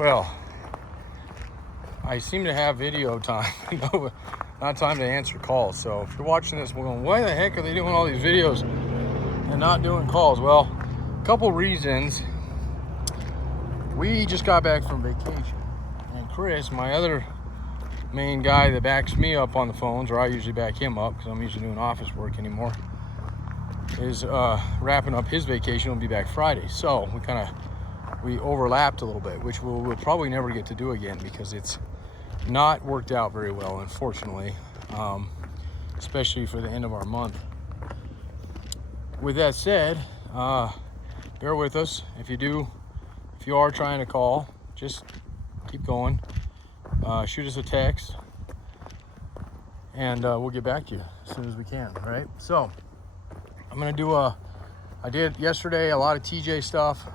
Well, I seem to have video time, no, not time to answer calls. So if you're watching this, we're going, why the heck are they doing all these videos and not doing calls? Well, a couple reasons. We just got back from vacation, and Chris, my other main guy that backs me up on the phones, or I usually back him up because I'm usually doing office work anymore, is wrapping up his vacation. We'll be back Friday. So we overlapped a little bit, which we'll probably never get to do again because it's not worked out very well, unfortunately, especially for the end of our month. With that said, bear with us. If you are trying to call, just keep going. Shoot us a text, and we'll get back to you as soon as we can. All right. So I'm gonna do I did yesterday a lot of TJ stuff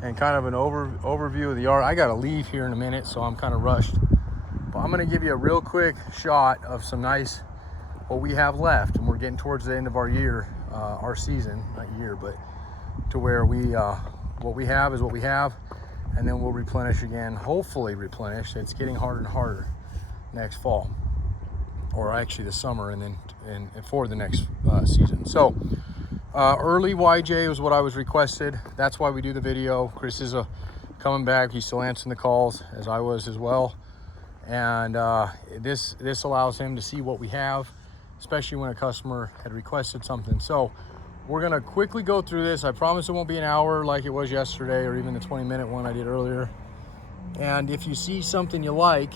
and kind of an overview of the yard. I gotta leave here in a minute, so I'm kind of rushed. But I'm gonna give you a real quick shot of some nice what we have left, and we're getting towards the end of our year, our season, not year, but to where we what we have is what we have, and then we'll replenish again. Hopefully replenish. It's getting harder and harder next fall, or actually the summer, and then for the next season. So. Early YJ was what I was requested. That's why we do the video. Chris is coming back. He's still answering the calls, as I was as well. And this allows him to see what we have, especially when a customer had requested something. So we're gonna quickly go through this. I promise it won't be an hour like it was yesterday, or even the 20-minute one I did earlier. And if you see something you like,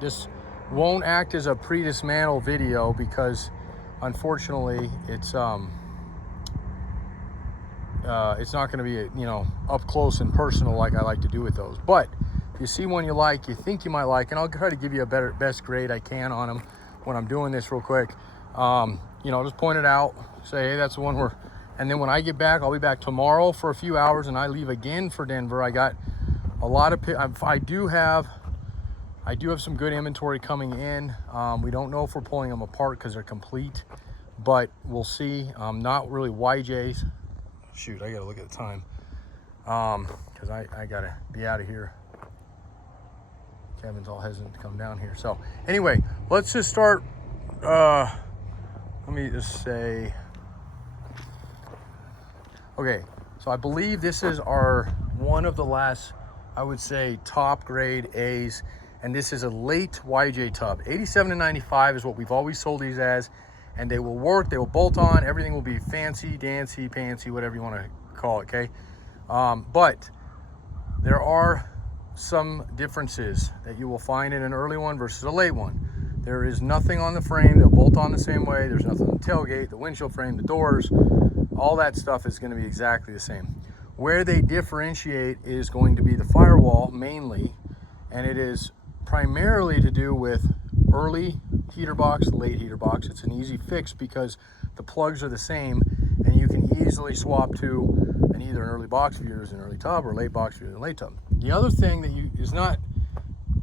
this won't act as a pre-dismantle video because unfortunately it's not going to be, up close and personal like I like to do with those. But if you see one you like, you think you might like, and I'll try to give you a best grade I can on them when I'm doing this real quick. Just point it out, say, hey, that's the one and then when I get back, I'll be back tomorrow for a few hours, and I leave again for Denver. I got a lot of, I do have some good inventory coming in. We don't know if we're pulling them apart because they're complete, but we'll see. Not really YJs. Shoot, I gotta look at the time because I gotta be out of here. Kevin's all hesitant to come down here. So anyway, let's just start. Let me just say, okay, so I believe this is one of the last, I would say, top grade A's, and this is a late YJ tub. 87 to 95 is what we've always sold these as. And they will work, they will bolt on, everything will be fancy, dancy, pantsy, whatever you want to call it, okay? But there are some differences that you will find in an early one versus a late one. There is nothing on the frame, they'll bolt on the same way. There's nothing on the tailgate, the windshield frame, the doors, all that stuff is going to be exactly the same. Where they differentiate is going to be the firewall mainly, and it is primarily to do with early heater box, late heater box. It's an easy fix because the plugs are the same, and you can easily swap to either an early box if you're using an early tub, or late box if you're using a late tub. The other thing that is not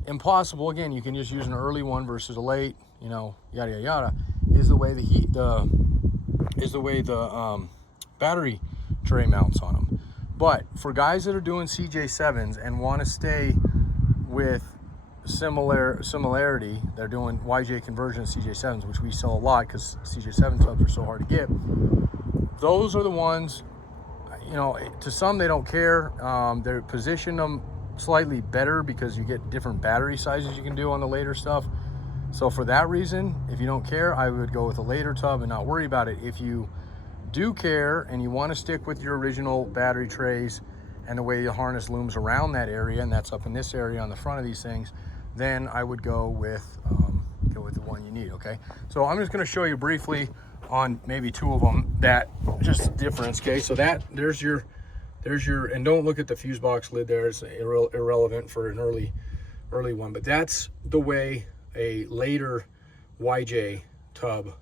impossible, again, you can just use an early one versus a late, yada yada yada, is the way the battery tray mounts on them. But for guys that are doing CJ7s and want to stay with similarity, they're doing YJ conversion of CJ7s, which we sell a lot because CJ7 tubs are so hard to get. Those are the ones, to some they don't care. They position them slightly better because you get different battery sizes you can do on the later stuff. So for that reason, if you don't care, I would go with a later tub and not worry about it. If you do care and you want to stick with your original battery trays and the way the harness looms around that area, and that's up in this area on the front of these things, then I would go with the one you need. Okay, so I'm just going to show you briefly on maybe two of them that just the difference. Okay, so there's your, and don't look at the fuse box lid there, it's irrelevant for an early one, but that's the way a later YJ tub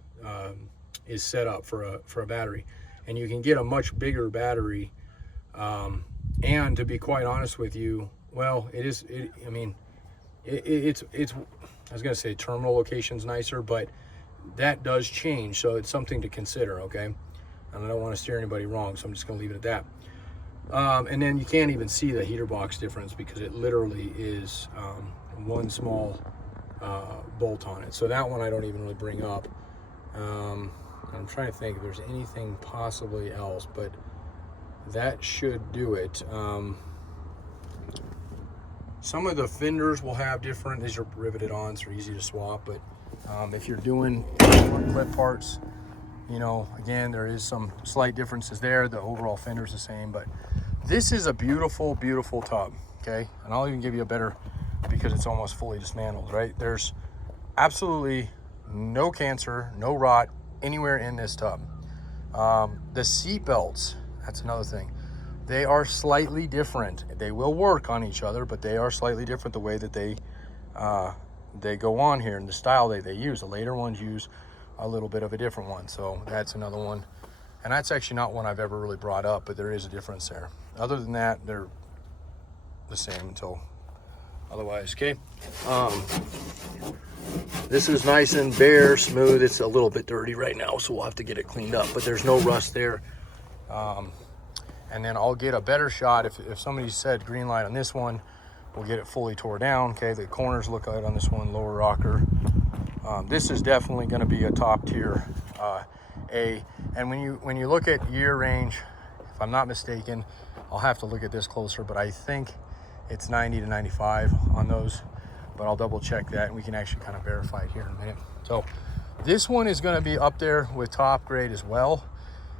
is set up for a battery, and you can get a much bigger battery, and to be quite honest with you, well, it's I was gonna say terminal location's nicer, but that does change, so it's something to consider. Okay, and I don't want to steer anybody wrong, so I'm just gonna leave it at that. And then you can't even see the heater box difference because it literally is one small bolt on it. So that one I don't even really bring up. I'm trying to think if there's anything possibly else, but that should do it. Some of the fenders will have different, these are riveted on, so they're easy to swap, but if you're doing clip parts, you know, again, there is some slight differences there. The overall fender's the same, but this is a beautiful, beautiful tub, okay? And I'll even give you a better, because it's almost fully dismantled, right? There's absolutely no cancer, no rot anywhere in this tub. The seat belts, that's another thing. They are slightly different. They will work on each other, but they are slightly different the way that they go on here and the style they use. The later ones use a little bit of a different one. So that's another one. And that's actually not one I've ever really brought up, but there is a difference there. Other than that, they're the same until otherwise, okay? This is nice and bare, smooth. It's a little bit dirty right now, so we'll have to get it cleaned up, but there's no rust there. And then I'll get a better shot if somebody said green light on this one, we'll get it fully tore down, okay? The corners look good on this one, lower rocker. This is definitely gonna be a top tier A. And when you look at year range, if I'm not mistaken, I'll have to look at this closer, but I think it's 90 to 95 on those, but I'll double check that and we can actually kind of verify it here in a minute. So this one is gonna be up there with top grade as well.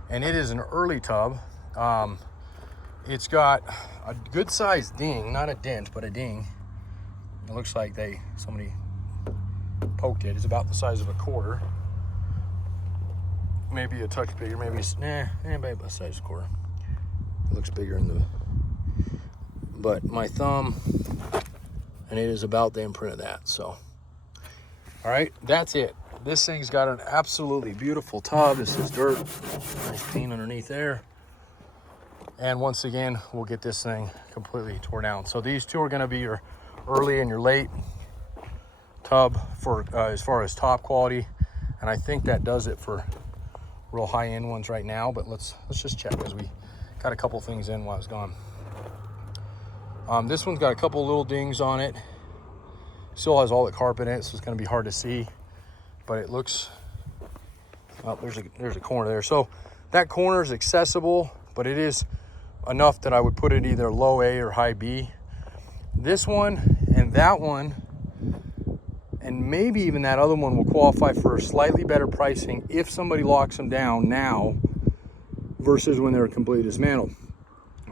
And it is an early tub. It's got a good sized ding, not a dent, but a ding. It looks like somebody poked it. It's about the size of a quarter. Maybe a touch bigger, maybe about the size of a quarter. It looks bigger in the, but my thumb, and it is about the imprint of that, so. All right, that's it. This thing's got an absolutely beautiful tub. This is dirt, nice paint underneath there. And once again, we'll get this thing completely tore down. So these two are gonna be your early and your late tub for as far as top quality. And I think that does it for real high-end ones right now, but let's just check because we got a couple things in while I was gone. This one's got a couple little dings on it. Still has all the carpet in it, so it's gonna be hard to see, but it looks, oh, there's a corner there. So that corner is accessible, but it is enough that I would put it either low A or high B. This one and that one, and maybe even that other one will qualify for slightly better pricing if somebody locks them down now versus when they're completely dismantled.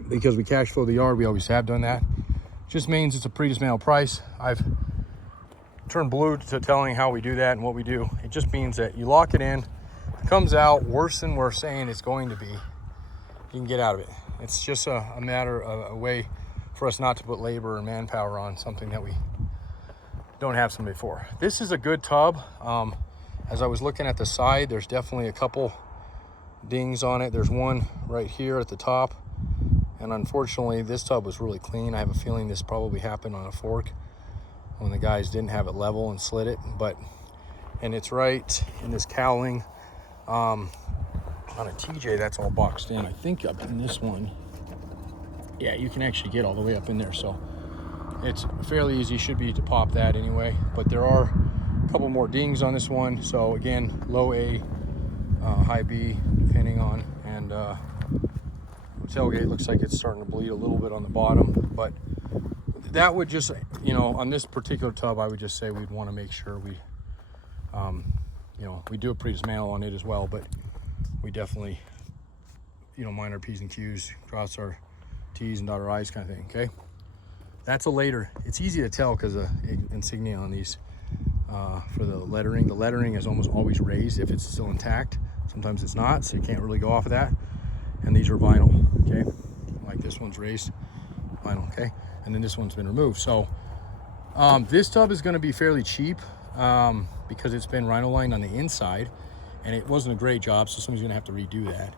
Because we cash flow the yard, we always have done that. Just means it's a pre-dismantled price. I've turned blue to telling how we do that and what we do. It just means that you lock it in, it comes out worse than we're saying it's going to be, you can get out of it. It's just a matter of a way for us not to put labor and manpower on something that we don't have somebody for. This is a good tub. As I was looking at the side, there's definitely a couple dings on it. There's one right here at the top. And unfortunately, this tub was really clean. I have a feeling this probably happened on a fork when the guys didn't have it level and slid it. And it's right in this cowling. On a TJ, that's all boxed in. I think up in this one, yeah, you can actually get all the way up in there. So it's fairly easy, should be to pop that anyway. But there are a couple more dings on this one. So again, low A, high B, depending on. And tailgate looks like it's starting to bleed a little bit on the bottom. But that would just, you know, on this particular tub, I would just say we'd want to make sure we, you know, we do a pre-dismantle on it as well. But we definitely, you know, mind our P's and Q's, cross our T's and dot our I's kind of thing, okay? That's a later. It's easy to tell because the insignia on these for the lettering. The lettering is almost always raised if it's still intact. Sometimes it's not, so you can't really go off of that. And these are vinyl, okay? Like this one's raised, vinyl, okay? And then this one's been removed. So this tub is gonna be fairly cheap because it's been rhino lined on the inside. And it wasn't a great job, so somebody's gonna have to redo that.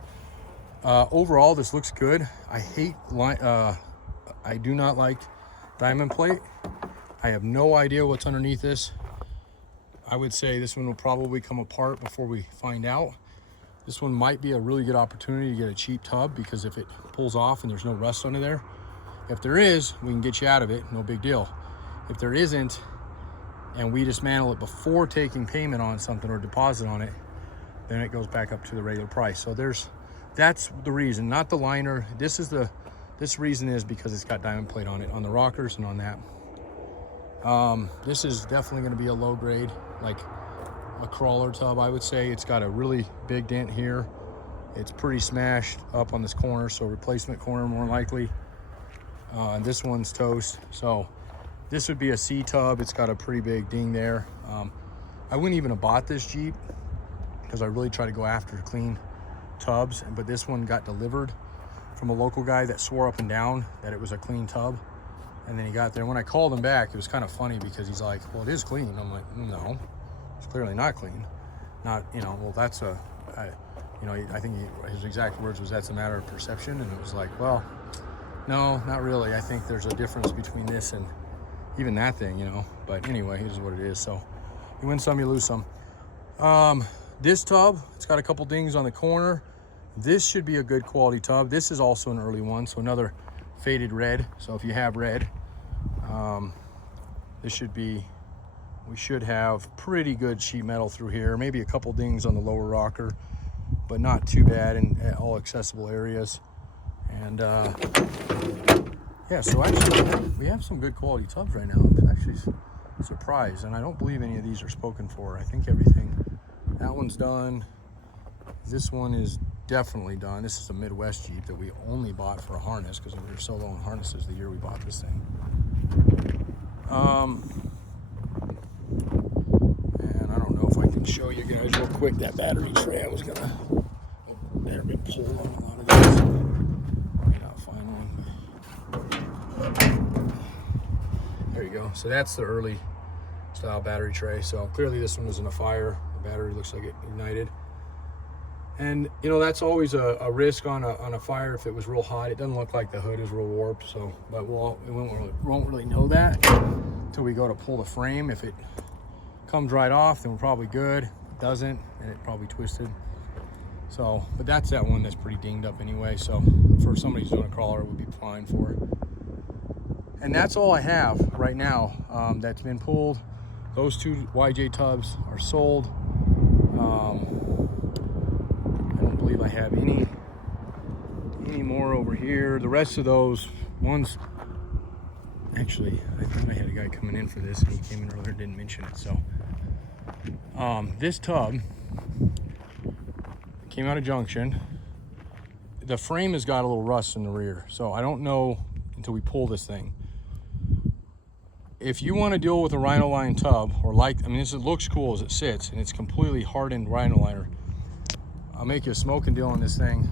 Overall, this looks good. I do not like diamond plate. I have no idea what's underneath this. I would say this one will probably come apart before we find out. This one might be a really good opportunity to get a cheap tub, because if it pulls off and there's no rust under there, if there is, we can get you out of it, no big deal. If there isn't, and we dismantle it before taking payment on something or deposit on it, then it goes back up to the regular price. So that's the reason, not the liner. This reason is because it's got diamond plate on it, on the rockers and on that. This is definitely going to be a low grade, like a crawler tub, I would say. It's got a really big dent here. It's pretty smashed up on this corner, so replacement corner more likely. And this one's toast. So this would be a C tub. It's got a pretty big ding there. I wouldn't even have bought this Jeep because I really try to go after clean tubs, but this one got delivered from a local guy that swore up and down that it was a clean tub. And then he got there. When I called him back, it was kind of funny because he's like, well, it is clean. I'm like, no, it's clearly not clean. Not, you know, well, that's I think his exact words was, that's a matter of perception. And it was like, well, no, not really. I think there's a difference between this and even that thing, you know. But anyway, it is what it is. So you win some, you lose some. This tub, it's got a couple dings on the corner. This should be a good quality tub. This is also an early one, so another faded red. So if you have red, we should have pretty good sheet metal through here. Maybe a couple dings on the lower rocker, but not too bad in all accessible areas. And yeah, so actually we have some good quality tubs right now. I'm actually surprised, and I don't believe any of these are spoken for. I think everything, that one's done. This one is definitely done. This is a Midwest Jeep that we only bought for a harness because we were so low on harnesses the year we bought this thing. And I don't know if I can show you guys real quick that battery tray. I was gonna, there, been pulled on a lot of these. May not find one. There you go. So that's the early style battery tray. So clearly this one was in a fire. The battery looks like it ignited. And you know, that's always a risk on a fire if it was real hot. It doesn't look like the hood is real warped, so, but we won't really know that until we go to pull the frame. If it comes right off, then we're probably good. If it doesn't, and it probably twisted. So, but that's that one that's pretty dinged up anyway. So for somebody who's doing a crawler, it would be fine for it. And that's all I have right now that's been pulled. Those two YJ tubs are sold. I believe I have any more over here. The rest of those ones, actually, I thought I had a guy coming in for this and he came in earlier and didn't mention it. So this tub came out of Junction. The frame has got a little rust in the rear, so I don't know until we pull this thing. If you want to deal with a Rhino line tub, or like, I mean, this looks cool as it sits and it's completely hardened Rhino liner, I'll make you a smoking deal on this thing.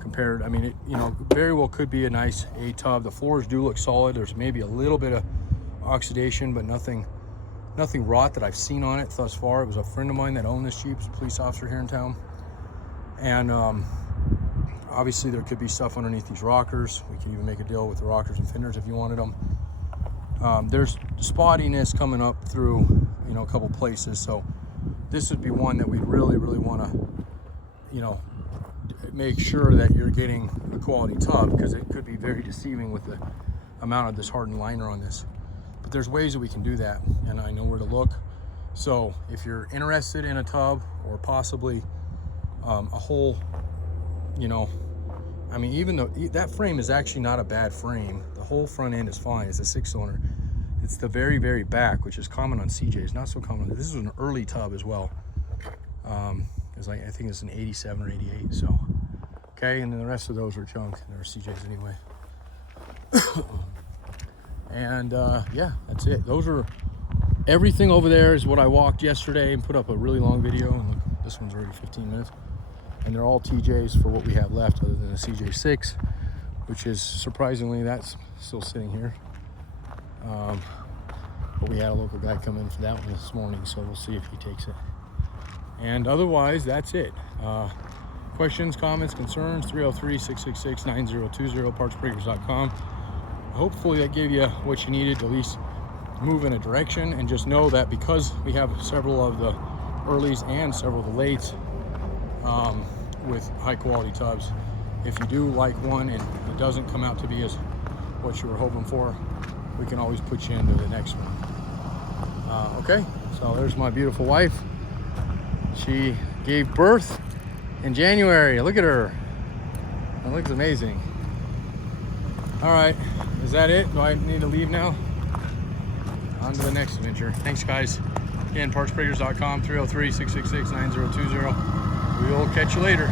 Compared, I mean, it, you know, very well could be a nice A tub. The floors do look solid. There's maybe a little bit of oxidation, but nothing rot that I've seen on it thus far. It was a friend of mine that owned this Jeep, a police officer here in town. And obviously there could be stuff underneath these rockers. We can even make a deal with the rockers and fenders if you wanted them. There's spottiness coming up through, you know, a couple places. So this would be one that we'd really want to, you know, make sure that you're getting a quality tub, because it could be very deceiving with the amount of this hardened liner on this. But there's ways that we can do that, and I know where to look. So if you're interested in a tub, or possibly a whole, you know, I mean, even though that frame is actually not a bad frame, the whole front end is fine. It's a 6-cylinder. It's the very back, which is common on CJs, not so common. This is an early tub as well. It's like, I think it's an 87 or 88. So, okay, and then the rest of those are junk. They're CJs anyway. And yeah, that's it. Those are, everything over there is what I walked yesterday and put up a really long video. And look, this one's already 15 minutes. And they're all TJs for what we have left, other than a CJ6, which is surprisingly, that's still sitting here. But we had a local guy come in for that one this morning, so we'll see if he takes it. And otherwise, that's it. Questions, comments, concerns, 303-666-9020, partsbreakers.com. Hopefully that gave you what you needed to at least move in a direction, and just know that because we have several of the earlies and several of the lates, with high quality tubs. If you do like one and it doesn't come out to be as what you were hoping for, we can always put you into the next one. Okay, so there's my beautiful wife. She gave birth in January. Look at her. That looks amazing. All right, is that it? Do I need to leave now? On to the next adventure. Thanks, guys. Again, partsbreakers.com, 303-666-9020. We will catch you later.